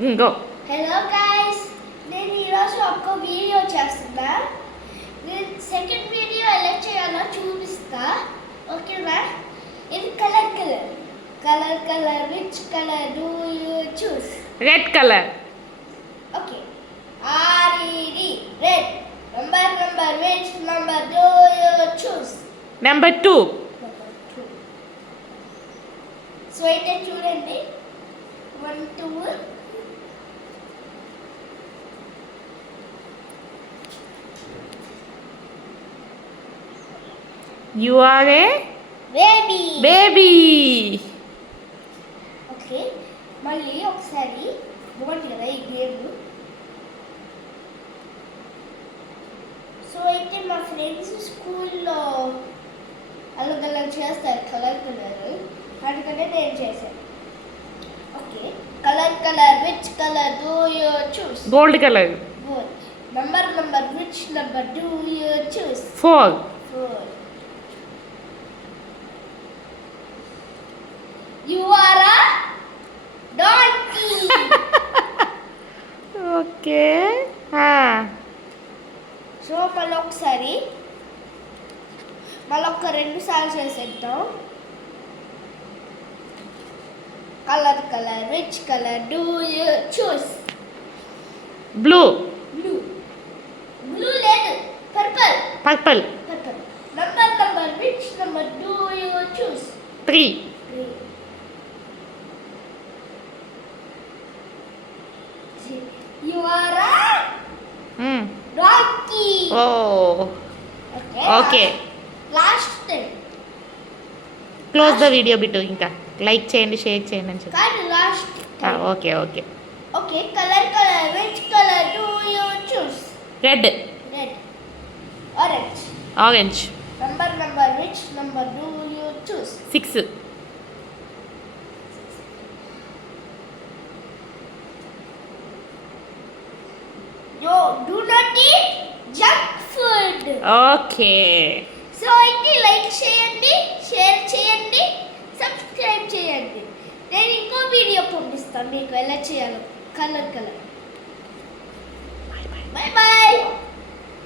Go. Hello guys, నేను ఈరోజు ఒక వీడియో చేస్తున్నా. నేను సెకండ్ వీడియో ఎలా చేయాలో చూపిస్తా. ఓకేనా? ఇది colour which colour do you choose? Red colour. Okay, RED red. Number which number do you చూస్? నెంబర్ 2. సో అయితే చూడండి, 1 2. You are a baby. baby. Okay, మళ్ళీ ఒకసారి బాగుంది కదా ఈ గేమ్. సో అయితే మా ఫ్రెండ్స్ స్కూల్లో అలా చేస్తారు కలర్ అందుకనే నేను చేశాను. Okay, colour which colour do you choose? Gold color. Gold. Number which number do you choose? 4. 4. You are a donkey. Okay. So మళ్ళీ ఒక 2 సార్లు చేసేద్దాం. Colour which colour do you choose? Blue. Blue లేదు, purple. Purple. Number which number do you choose? 3. 3. You are a donkey. Oh. Okay. Last thing. Close the video Bittu. ఇంకా like చేయండి, share చేయండి అని చెప్పి. కాదు, last. Okay. Okay, colour which colour do you choose? Red. Orange. Orange. Number which number do you choose? 6. You do not eat junk food. Okay. So అయితే like చేయండి, share చేయండి, subscribe చేయండి. నేను ఇంకో వీడియో పంపిస్తాను మీకు ఎలా చేయాలో. కలర్. Bye by.